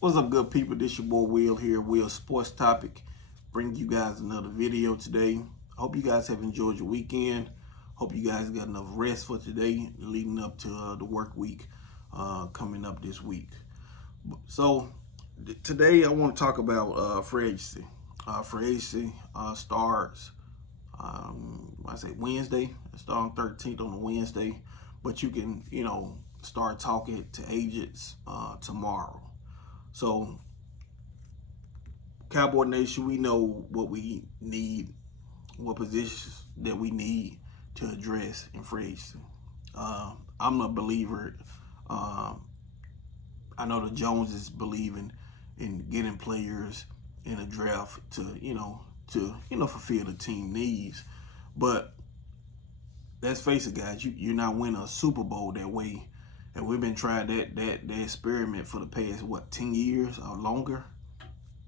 What's up, good people? This your boy Will here, Will Sports Topic. Bring you guys another video today. Hope you guys have enjoyed your weekend. Hope you guys got enough rest for today, leading up to the work week coming up this week. So today I want to talk about free agency. Free agency starts, I say Wednesday. It starts on 13th on a Wednesday, but you can, start talking to agents tomorrow. So, Cowboy Nation, we know what we need, what positions that we need to address in free agency. I'm a believer. I know the Joneses believing in getting players in a draft to fulfill the team needs. But let's face it, guys, you're not winning a Super Bowl that way. And we've been trying that experiment for the past 10 years or longer,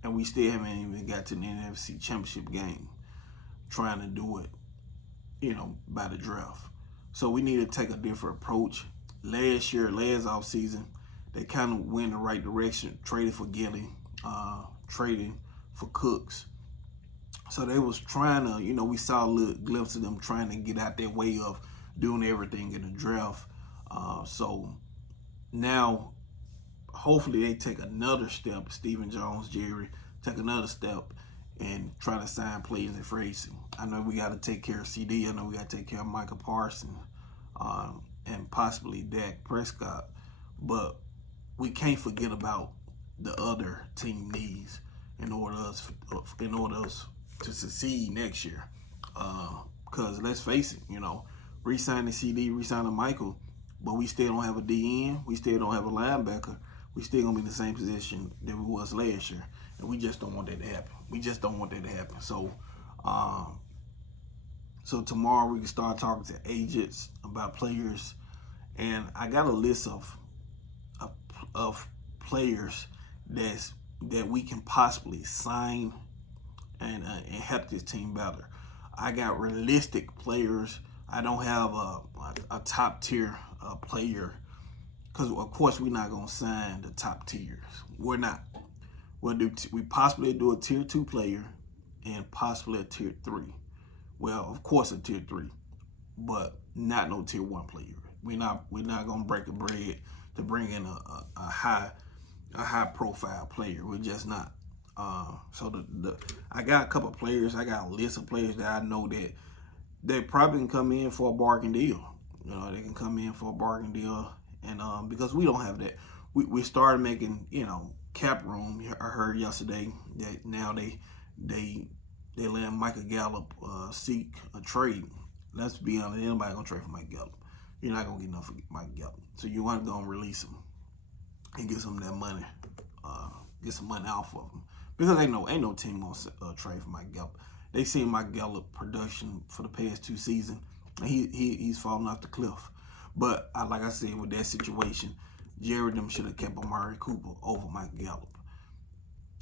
and we still haven't even got to the NFC Championship game. Trying to do it, by the draft. So we need to take a different approach. Last offseason, they kind of went in the right direction. Traded for Gilly, trading for Cooks. So they was trying to, we saw a little glimpse of them trying to get out their way of doing everything in the draft. So now, hopefully they take another step, Stephen Jones, Jerry, take another step and try to sign players in free agency. I know we got to take care of CD. I know we got to take care of Michael Parsons and possibly Dak Prescott. But we can't forget about the other team needs in order us to succeed next year. Because let's face it, re-signing CD, re-signing Michael, but we still don't have a DN. We still don't have a linebacker. We still gonna be in the same position that we was last year, and we just don't want that to happen. We just don't want that to happen. So, so tomorrow we can start talking to agents about players, and I got a list of players that we can possibly sign and help this team better. I got realistic players. I don't have a top tier player, because of course we're not gonna sign the top tiers. We're not. We possibly do a tier 2 player and possibly a tier 3. Well, of course a tier 3, but not no tier 1 player. We're not gonna break the bread to bring in a high profile player. We're just not. So I got a couple of players. I got a list of players that I know that they probably can come in for a bargain deal. They can come in for a bargain deal, and because we don't have that, we started making cap room. I heard yesterday that now they let Michael Gallup seek a trade. Let's be honest, anybody gonna trade for Mike Gallup? You're not gonna get enough for Mike Gallup, so you want to go and release him and get some of that money, get some money off of him, because ain't no team gonna trade for Mike Gallup. They seen Mike Gallup production for the past 2 seasons, and he's falling off the cliff. But like I said, with that situation, Jared them should have kept Amari Cooper over Mike Gallup.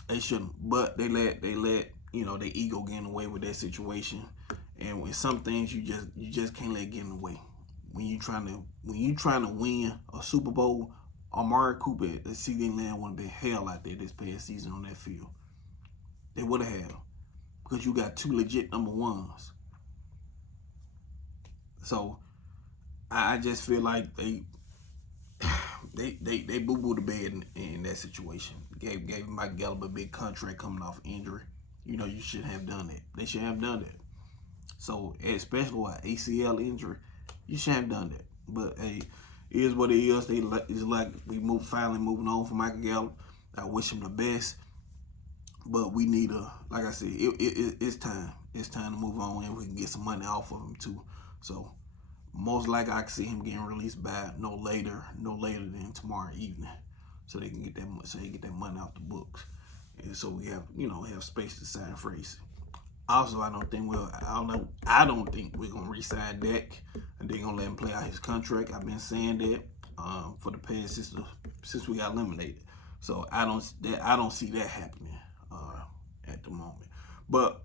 They shouldn't, but they let their ego get in the way with that situation. And with some things, you just can't let it get in the way. When you trying to win a Super Bowl, Amari Cooper and CD Lamb would have been hell out there this past season on that field. They would have, because you got 2 legit number 1s. So I just feel like they boo-boo the bed in that situation. Gave Mike Gallup a big contract coming off injury. You shouldn't have done that. They shouldn't have done that. So especially with ACL injury, you shouldn't have done that. But hey, it is what it is. It's like we finally moving on from Michael Gallup. I wish him the best. But we need like I said, it's time. It's time to move on, and we can get some money off of him too. So most likely I can see him getting released by no later than tomorrow evening, so they can get that money off the books, and so we have have space to sign free agency. Also, I don't think we're gonna re-sign Dak, and they're gonna let him play out his contract. I've been saying that for the past since we got eliminated. So I don't see that happening at the moment. But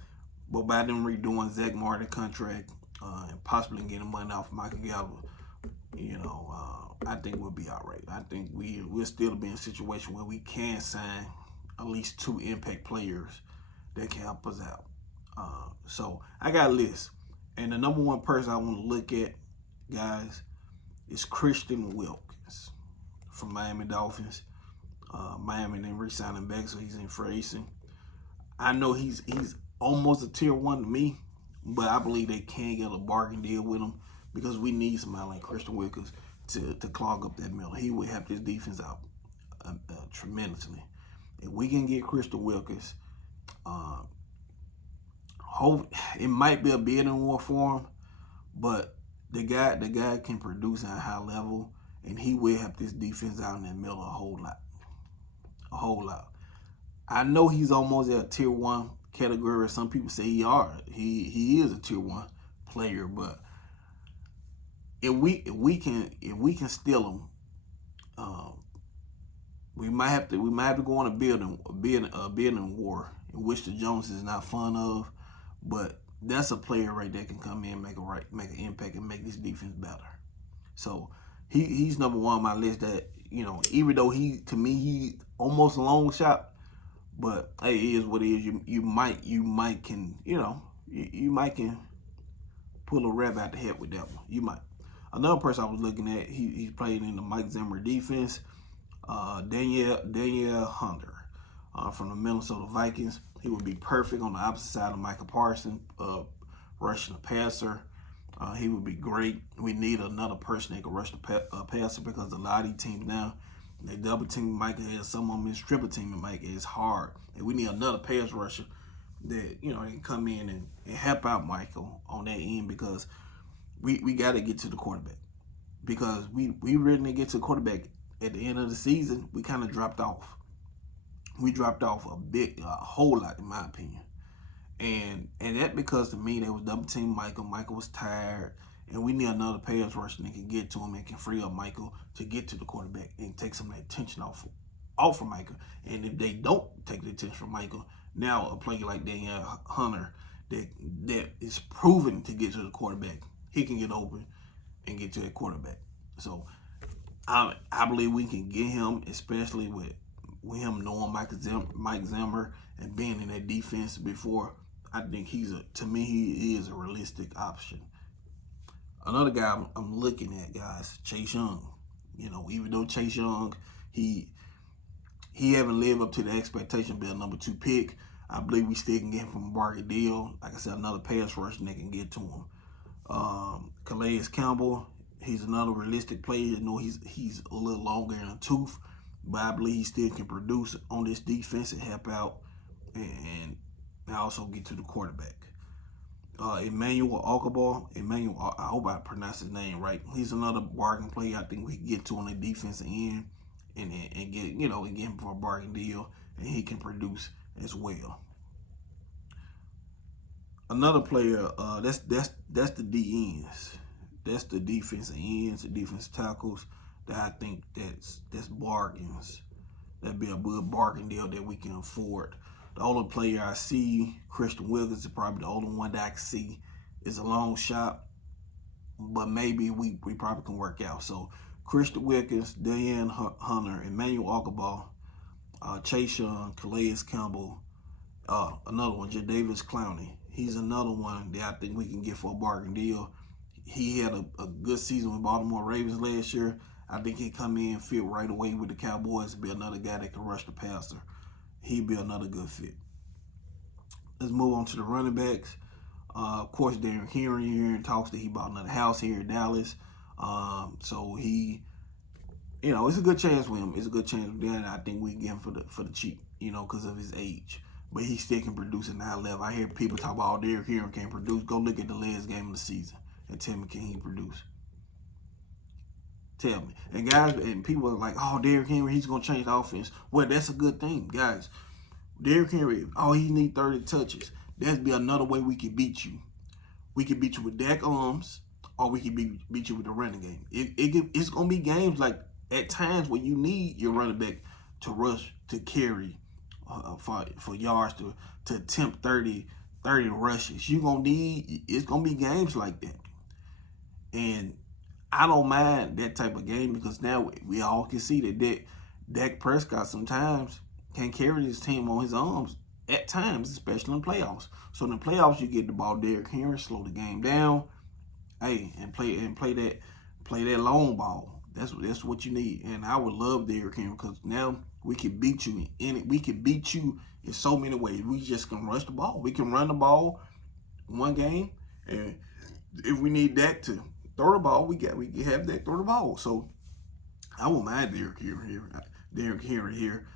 by them redoing Zach Martin contract and possibly getting money off Michael Gallup, I think we'll be all right. I think we'll still be in a situation where we can sign at least 2 impact players that can help us out. So I got a list, and the number one person I want to look at, guys, is Christian Wilkins from Miami Dolphins. Miami didn't re-sign him back, so he's in free agency. I know he's almost a tier 1 to me, but I believe they can get a bargain deal with him because we need somebody like Christian Wilkins to clog up that middle. He would help this defense out tremendously. If we can get Christian Wilkins, it might be a bidding war for him, but the guy can produce at a high level, and he will help this defense out in that middle a whole lot. I know he's almost at a tier 1 category. Some people say he is a tier 1 player, but if we can steal him, we might have to go on a building war, in which the Jones is not fun of, but that's a player right there can come in, make an impact, and make this defense better. So he's number 1 on my list. That, even though to me he's almost a long shot, but hey, it is what it is. You might can pull a rabbit out the hat with that one. You might. Another person I was looking at, he's playing in the Mike Zimmer defense. Danielle Hunter from the Minnesota Vikings. He would be perfect on the opposite side of Micah Parsons, rushing the passer. He would be great. We need another person that can rush the passer because a lot of these teams now, they double team Micah, and some of them is triple teaming Micah. It's hard. And we need another pass rusher that, can come in and help out Michael on that end, because we got to get to the quarterback. Because we really didn't get to the quarterback at the end of the season. We kind of dropped off. We dropped off a whole lot, in my opinion. And that because to me, they was double team Michael. Michael was tired, and we need another pass rusher that can get to him and can free up Michael to get to the quarterback and take some of that attention off of Michael. And if they don't take the attention from Michael, now a player like Danielle Hunter that is proven to get to the quarterback, he can get open and get to that quarterback. So I believe we can get him, especially with him knowing Mike Zimmer and being in that defense before. I think he is a realistic option. Another guy I'm looking at, guys, Chase Young. Even though Chase Young, he haven't lived up to the expectation of being a number 2 pick, I believe we still can get him from a bargain deal. Like I said, another pass rusher that can get to him. Calais Campbell, he's another realistic player. He's a little longer in a tooth, but I believe he still can produce on this defense and help out and also get to the quarterback. Emmanuel Ogba, I hope I pronounced his name right. He's another bargain player I think we can get to on the defensive end and get him for a bargain deal, and he can produce as well. Another player, that's the D ends. That's the defensive ends, the defensive tackles that I think that's bargains. That'd be a good bargain deal that we can afford. The only player I see, Christian Wilkins, is probably the only one that I can see is a long shot, but maybe we probably can work out. So Christian Wilkins, Danielle Hunter, Emmanuel Ogba, Chase Young, Calais Campbell, another one, Jadavius Clowney. He's another one that I think we can get for a bargain deal. He had a good season with Baltimore Ravens last year. I think he'd come in, fit right away with the Cowboys, and be another guy that can rush the passer. He'd be another good fit. Let's move on to the running backs. Of course, Derrick Henry here talks that he bought another house here in Dallas. So he, it's a good chance with him. It's a good chance with him. I think we can get him for the cheap, because of his age. But he still can produce at a high level. I hear people talk about, Derrick Henry can't produce. Go look at the last game of the season and tell me, can he produce? Tell me. And guys, and people are like, Derrick Henry, he's going to change the offense. Well, that's a good thing, guys. Derrick Henry, he need 30 touches. That'd be another way we can beat you. We can beat you with Dak arms, or we can beat you with the running game. It's going to be games like at times where you need your running back to rush, to carry for yards, to attempt 30 rushes. It's going to be games like that. And I don't mind that type of game because now we all can see that Dak Prescott sometimes can carry this team on his arms at times, especially in playoffs. So in the playoffs, you get the ball Derrick Henry, slow the game down, hey, and play that long ball. That's what you need. And I would love Derrick Henry because now we can beat you in it. We can beat you in so many ways. We just can rush the ball. We can run the ball one game, and if we need Dak to throw the ball, we can have Dak throw the ball. So I won't mind Derrick Henry here.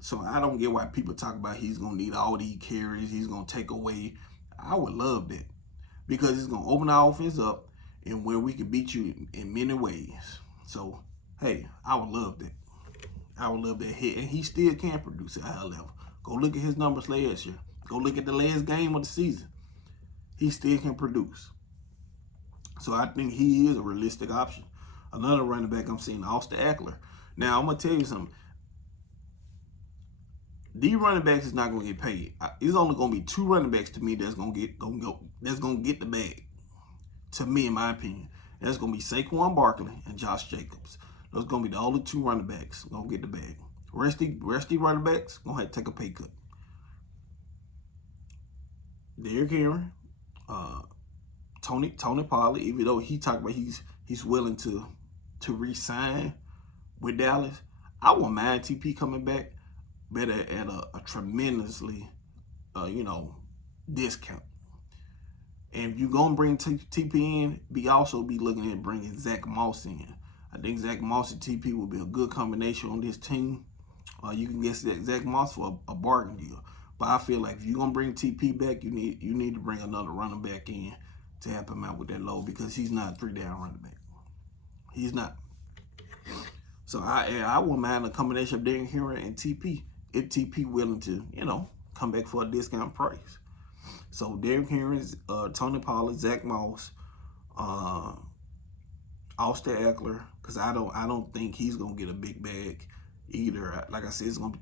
So I don't get why people talk about he's gonna need all these carries. He's gonna take away. I would love that because it's gonna open our offense up and where we can beat you in many ways. So hey, I would love that. I would love that hit, and he still can produce at a high level. Go look at his numbers last year. Go look at the last game of the season. He still can produce. So I think he is a realistic option. Another running back I'm seeing, Austin Eckler. Now I'm gonna tell you something. These running backs is not gonna get paid. It's only gonna be two running backs to me that's gonna get the bag. To me, in my opinion, that's gonna be Saquon Barkley and Josh Jacobs. Those gonna be the only two running backs gonna get the bag. Resty running backs gonna have to take a pay cut. Derrick Henry, Tony Pollard, even though he talked about he's willing to re-sign with Dallas, I wouldn't mind TP coming back, but at a tremendously, discount. And if you're gonna bring TP in, also be looking at bringing Zach Moss in. I think Zach Moss and TP will be a good combination on this team. You can get Zach Moss for a bargain deal. But I feel like if you're gonna bring TP back, you need to bring another running back in to help him out with that load because he's not a 3-down running back. He's not. So I wouldn't mind a combination of Derrick Henry and TP if TP willing to, come back for a discount price. So Derrick Henry, Tony Pollard, Zach Moss, Austin Eckler, because I don't think he's gonna get a big bag either. Like I said, it's gonna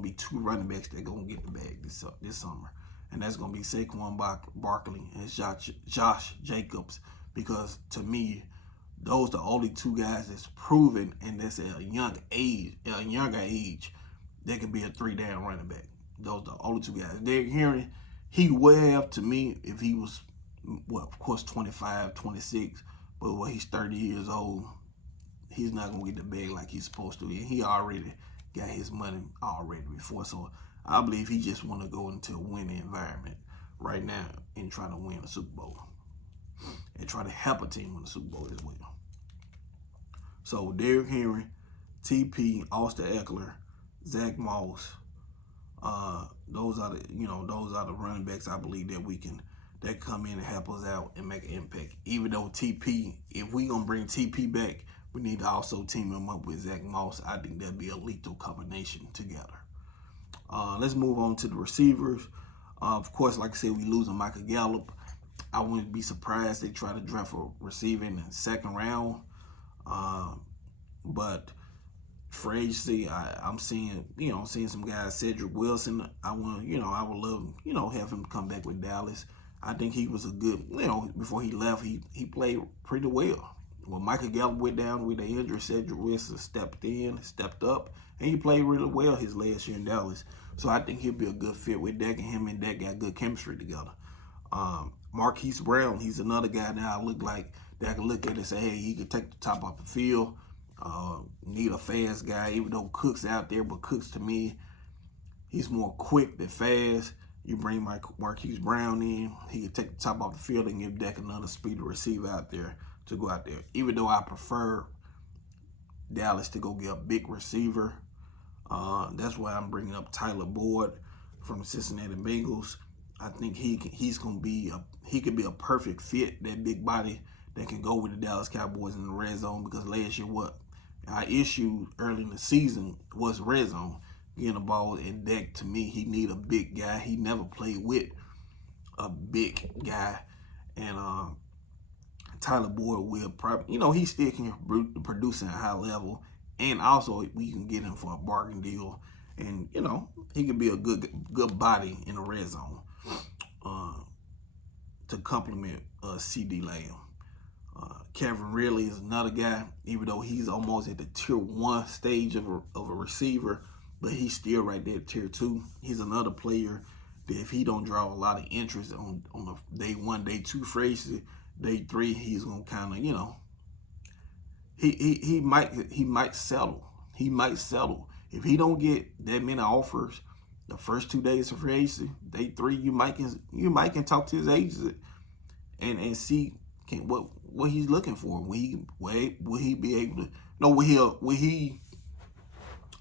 be two running backs that gonna get the bag this summer, and that's gonna be Saquon Barkley and Josh Jacobs, because to me, those are the only two guys that's proven and that's at a younger age that can be a 3-down running back. Those are the only two guys. Derrick Henry, he would have, to me, if he was, of course, 25, 26, but when he's 30 years old, he's not going to get the bag like he's supposed to. And he already got his money already before. So I believe he just want to go into a winning environment right now and try to win a Super Bowl. And try to help a team win the Super Bowl as well. So Derrick Henry, TP, Austin Eckler, Zach Moss, those are the running backs I believe that come in and help us out and make an impact. Even though TP, if we gonna bring TP back, we need to also team him up with Zach Moss. I think that'd be a lethal combination together. Let's move on to the receivers. Of course, like I said, we losing Michael Gallup. I wouldn't be surprised they try to draft a receiver in the second round. But for agency, I'm seeing some guys, Cedric Wilson. I would love, have him come back with Dallas. I think he was a good, before he left, he played pretty well. When Michael Gallup went down with the injury, Cedric Wilson stepped up, and he played really well his last year in Dallas. So I think he'll be a good fit with Dak, and him and Dak got good chemistry together. Marquise Brown, he's another guy now that I can look at and say, hey, he can take the top off the field. Need a fast guy, even though Cook's out there, but Cook's, to me, he's more quick than fast. You bring Marquise Brown in, he can take the top off the field and give Dak another speedy receiver out there to go out there. Even though I prefer Dallas to go get a big receiver, that's why I'm bringing up Tyler Boyd from the Cincinnati Bengals. I think he could be a perfect fit, that big body that can go with the Dallas Cowboys in the red zone, because last year our issue early in the season was red zone, getting the ball. And Dak, to me, he need a big guy. He never played with a big guy, and Tyler Boyd will probably, he still can produce at a high level, and also we can get him for a bargain deal, and he could be a good body in the red zone to complement CD Lamb. Kevin Ridley is another guy, even though he's almost at the tier 1 stage of a receiver, but he's still right there at tier 2. He's another player that if he don't draw a lot of interest on the day 1, day 2 phrases, day 3, he's gonna kind of, he might settle. He might settle. If he don't get that many offers the first 2 days of free agency, day 3, you might can talk to his agent and see what he's looking for. Will he be able to? No, will he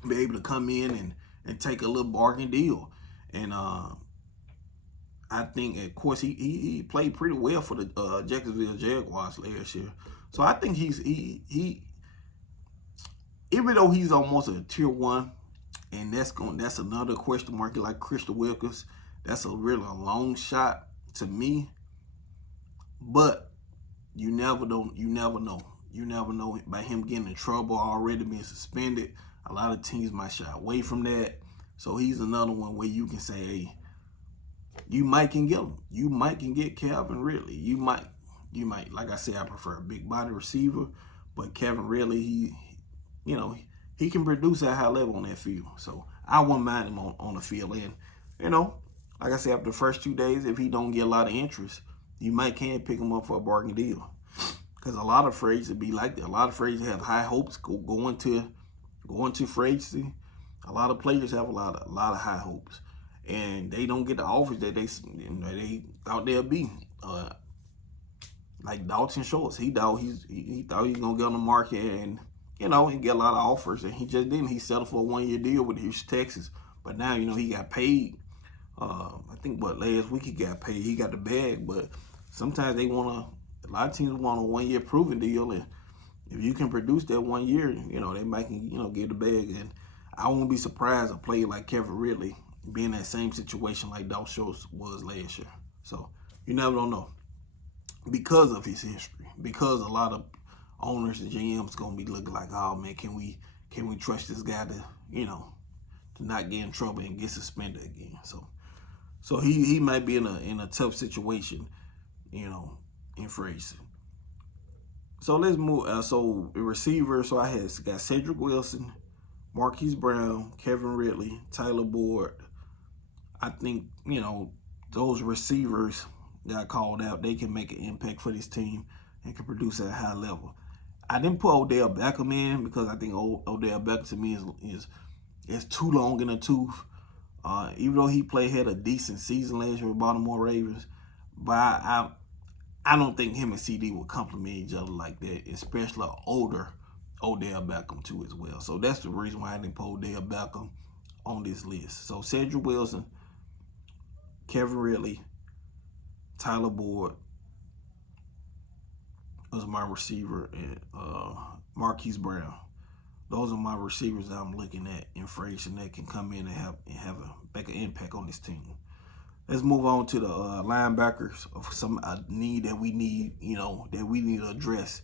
be able to come in and take a little bargain deal? And I think, of course, he played pretty well for the Jacksonville Jaguars last year. So I think he even though he's almost a tier 1, and that's another question mark like Christian Wilkins. That's a really long shot to me. But you never know. You never know by him getting in trouble, already being suspended. A lot of teams might shy away from that. So he's another one where you can say, hey, you might can get him. You might can get Calvin Ridley. You might. Like I said, I prefer a big body receiver, but Kevin Ridley, he can produce at a high level on that field. So I wouldn't mind him on the field. And like I said, after the first 2 days, if he don't get a lot of interest, you can pick him up for a bargain deal. Because a lot of free agents be like that. A lot of free agents have high hopes going to free agency. A lot of players have a lot of high hopes, and they don't get the offers that they thought they'll be. Like Dalton Schultz, he thought he thought he was gonna get on the market and and get a lot of offers, and he just didn't. He settled for a 1-year deal with Houston, Texas. But now he got paid. I think last week he got paid. He got the bag, but sometimes a lot of teams want a 1-year proven deal, and if you can produce that 1 year, they might get the bag. And I won't be surprised a player like Kevin Ridley be in that same situation like Dalton Schultz was last year. So you never don't know, because of his history, because a lot of owners and GMs gonna be looking like, oh man, can we trust this guy to not get in trouble and get suspended again. So he might be in a tough situation, in free agency. So let's move. So the receivers. So I got Cedric Wilson, Marquise Brown, Kevin Ridley, Tyler Boyd. I think those receivers that I called out, they can make an impact for this team and can produce at a high level. I didn't put Odell Beckham in because I think Odell Beckham to me is too long in the tooth. Even though he had a decent season last year with Baltimore Ravens, but I don't think him and CD will complement each other like that, especially older Odell Beckham too as well. So that's the reason why I didn't put Odell Beckham on this list. So Cedric Wilson, Kevin Ridley, Tyler Boyd was my receiver, and Marquise Brown. Those are my receivers that I'm looking at in free agency that can come in and have a bigger impact on this team. Let's move on to the linebackers of a need that we need, that we need to address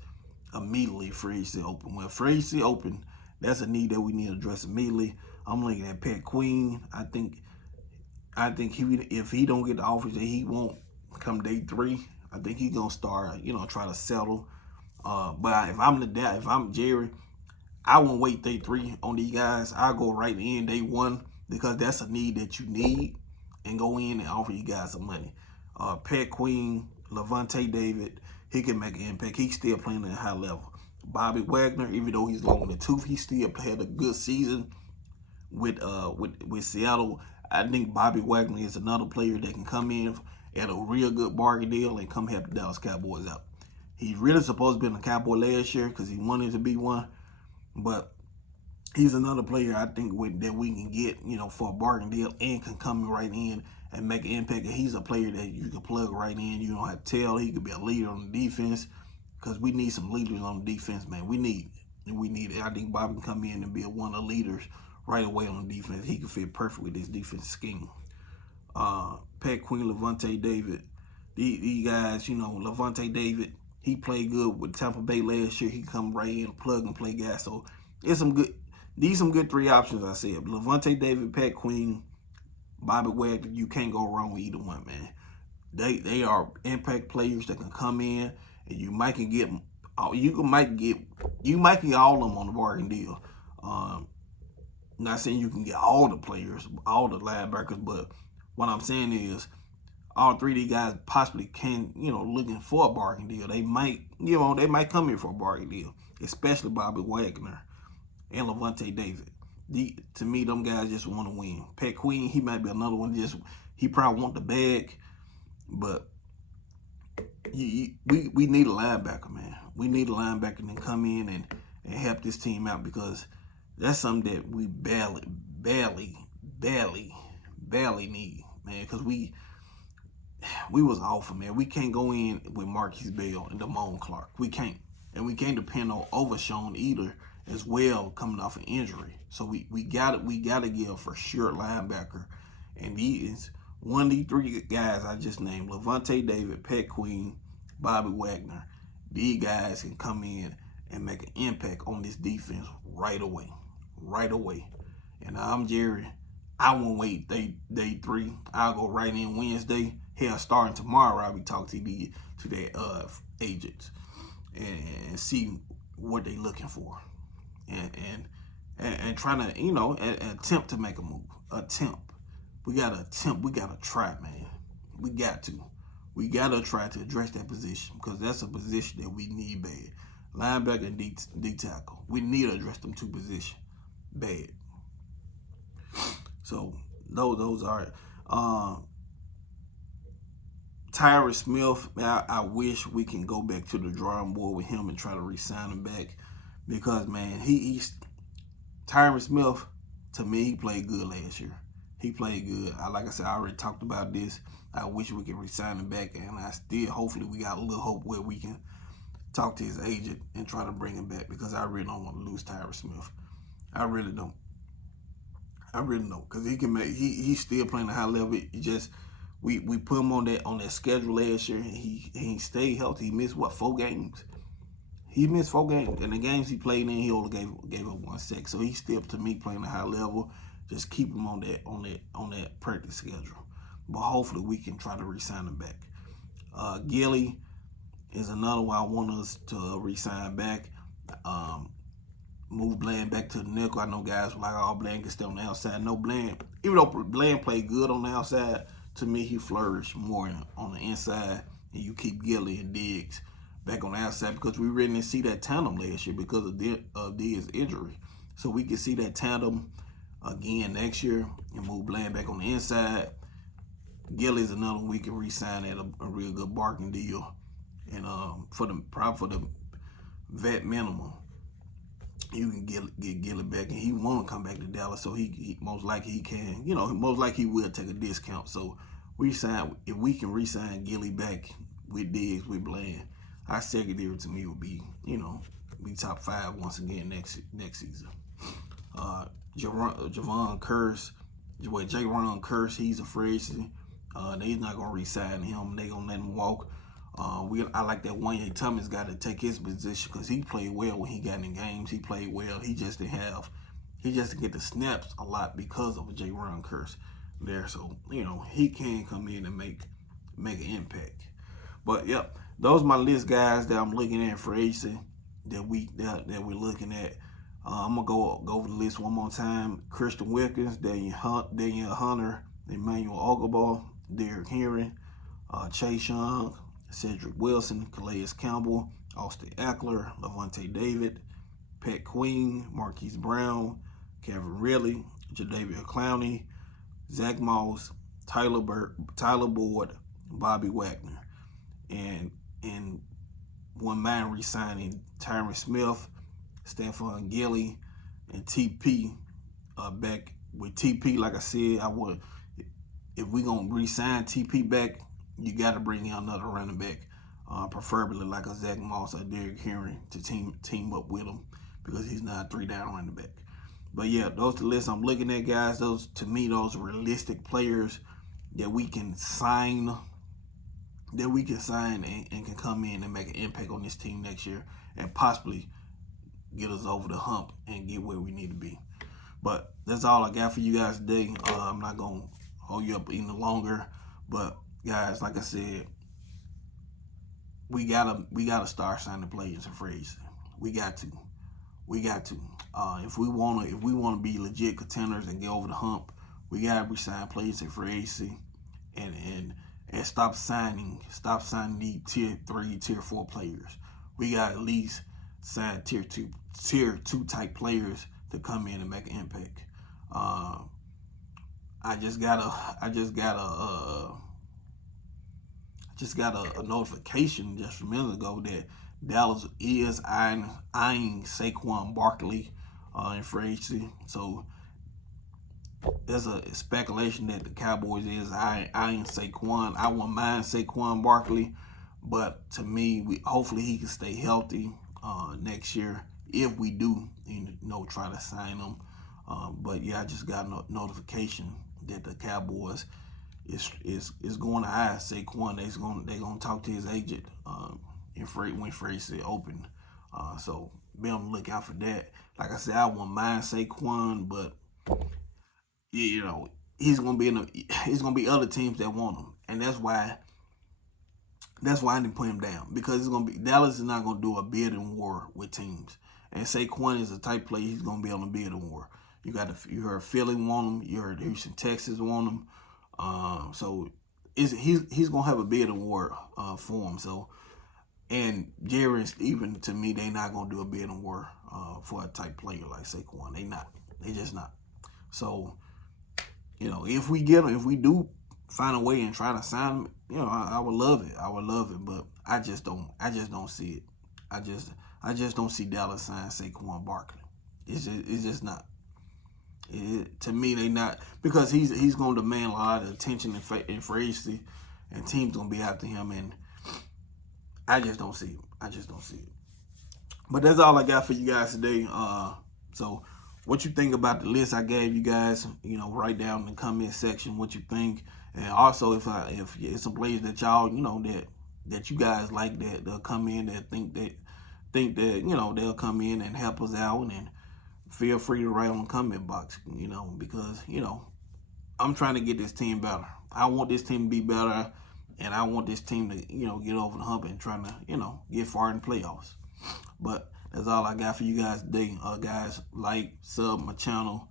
immediately. Free agency open. When free agency open, that's a need that we need to address immediately. I'm looking at Pat Queen. I think if he don't get the offers that he want come day 3, I think he's gonna start, try to settle. But if I'm Jerry, I won't wait day 3 on these guys. I'll go right in day 1 because that's a need that you need, and go in and offer you guys some money. Pat Queen, Levante David, he can make an impact. He's still playing at a high level. Bobby Wagner, even though he's long in the tooth, he still had a good season with Seattle. I think Bobby Wagner is another player that can come in at a real good bargain deal and come help the Dallas Cowboys out. He's really supposed to be a Cowboy last year because he wanted to be one, but he's another player I think that we can get, for a bargain deal and can come right in and make an impact. And he's a player that you can plug right in. You don't have to tell. He could be a leader on the defense because we need some leaders on the defense, man. We need it. I think Bobby can come in and be one of the leaders right away on the defense. He can fit perfect with this defense scheme. Pat Queen, Levante David. These guys, Levante David, he played good with Tampa Bay last year. He come right in, plug and play guys. So it's these some good 3 options I said. Levante David, Pat Queen, Bobby Wagner. You can't go wrong with either one, man. They are impact players that can come in and you might can get you might get all of them on the bargain deal. Not saying you can get all the players, all the linebackers, but what I'm saying is all three of these guys possibly can, looking for a bargain deal. They might, they might come here for a bargain deal, especially Bobby Wagner and Levante David. To me, them guys just want to win. Pat Queen, he might be another one. He probably want the bag, but we need a linebacker, man. We need a linebacker to come in and help this team out, because that's something that we barely need, man. Because we was awful, man. We can't go in with Marquise Bell and Damone Clark. We can't. And we can't depend on Overshown either as well, coming off an injury. So we gotta give a for sure linebacker. And he is one of these three guys I just named: Levante David, Pat Queen, Bobby Wagner. These guys can come in and make an impact on this defense right away. Right away. And I'm Jerry. I won't wait day 3. I'll go right in Wednesday. Hell, starting tomorrow, I'll be talking to their agents and see what they looking for, and trying to attempt to make a move. We gotta attempt. We gotta try, man. We gotta try to address that position, because that's a position that we need bad. Linebacker and D tackle. We need to address them two positions bad. So those are Tyron Smith. I wish we can go back to the drawing board with him and try to re-sign him back, because man, he's Tyron Smith. To me, he played good last year. He played good. Like I said, I already talked about this. I wish we could re-sign him back, and hopefully we got a little hope where we can talk to his agent and try to bring him back, because I really don't want to lose Tyron Smith. I really don't, because he can make. He's still playing a high level. He just we put him on that schedule last year, and he stayed healthy. He missed 4 games. He missed 4 games, and the games he played in, he only gave up 1 sack. So he's still, to me, playing a high level. Just keep him on that practice schedule. But hopefully we can try to re-sign him back. Gilly is another one I want us to re-sign back. Move Bland back to the nickel. I know guys were like, oh, Bland can stay on the outside. No, Bland, even though Bland played good on the outside, to me, he flourished more on the inside. And you keep Gilly and Diggs back on the outside, because we really didn't see that tandem last year because of Diggs' injury. So we can see that tandem again next year and move Bland back on the inside. Gilly's another one we can re-sign at a real good bargain deal. And for the vet minimum, you can get Gilly back, and he won't come back to Dallas, so he most likely he can, most likely he will take a discount. So if we can re-sign Gilly back with Diggs, with Bland, our secondary to me will be, be top 5 once again next season. Javon Curse, Jaron Curse, he's a free agent. They're not gonna re-sign him. They gonna let him walk. I like that Wayne Thomas got to take his position, because he played well when he got in games. He played well. He just didn't get the snaps a lot because of Jaron Curse there. So he can come in and make an impact. But yep, those are my list, guys, that I'm looking at for agency that we're looking at. I'm gonna go over the list one more time. Christian Wilkins, Daniel Hunter, Emmanuel Ogbah, Derrick Henry, Chase Young, Cedric Wilson, Calais Campbell, Austin Eckler, Levante David, Pat Queen, Marquise Brown, Kevin Ridley, Jadeveon Clowney, Zach Moss, Tyler Boyd, Bobby Wagner, and one man re-signing Tyron Smith, Stephon Gilly, and TP back with TP. Like I said, if we're gonna re-sign TP back, you got to bring in another running back, preferably like a Zach Moss or Derrick Henry to team up with him, because he's not a 3-down running back. But yeah, those are the lists I'm looking at, guys. Those, to me, those are realistic players that we can sign, and can come in and make an impact on this team next year, and possibly get us over the hump and get where we need to be. But that's all I got for you guys today. I'm not going to hold you up any longer. But, guys, like I said, we gotta start signing players in free agency. We got to. We got to. If we wanna be legit contenders and get over the hump, we gotta resign players in free agency and and stop signing these tier 3, tier 4 players. We got at least sign tier 2 type players to come in and make an impact. Uh, I just got a notification just a minute ago that Dallas is eyeing Saquon Barkley in free agency. So there's a speculation that the Cowboys is eyeing Saquon. I wouldn't mind Saquon Barkley, but to me, hopefully he can stay healthy next year if we do, try to sign him. But yeah, I just got a notification that the Cowboys is going to hire Saquon. They're gonna talk to his agent when free agency open. So be on the lookout for that. Like I said, I wouldn't mind Saquon, but he's gonna be he's gonna be other teams that want him, and that's why I didn't put him down, because it's gonna be Dallas is not gonna do a bidding war with teams, and Saquon is a type player he's gonna be on a bidding war. You heard Philly want him, you heard Houston, Texas want him, so he's gonna have a bidding war for him. So and Jerry and Steven, to me, they not gonna do a bidding war for a type player like Saquon. They just not. So if we get him, if we do find a way and try to sign him, I would love it. I would love it, but I just don't see it. I just don't see Dallas sign Saquon Barkley. It's just not. To me, they not, because he's going to demand a lot of attention in free agency, and teams gonna be after him, and I just don't see it. I just don't see it. But that's all I got for you guys today. So what you think about the list I gave you guys? Write down in the comment section what you think, and also if it's some players that y'all that you guys like, that they'll come in, that think that they'll come in and help us out, and feel free to write on the comment box. Because I'm trying to get this team better. I want this team to be better, and I want this team to get over the hump and trying to get far in the playoffs. But that's all I got for you guys today. Guys, like, sub my channel.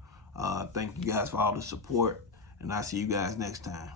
Thank you guys for all the support, and I'll see you guys next time.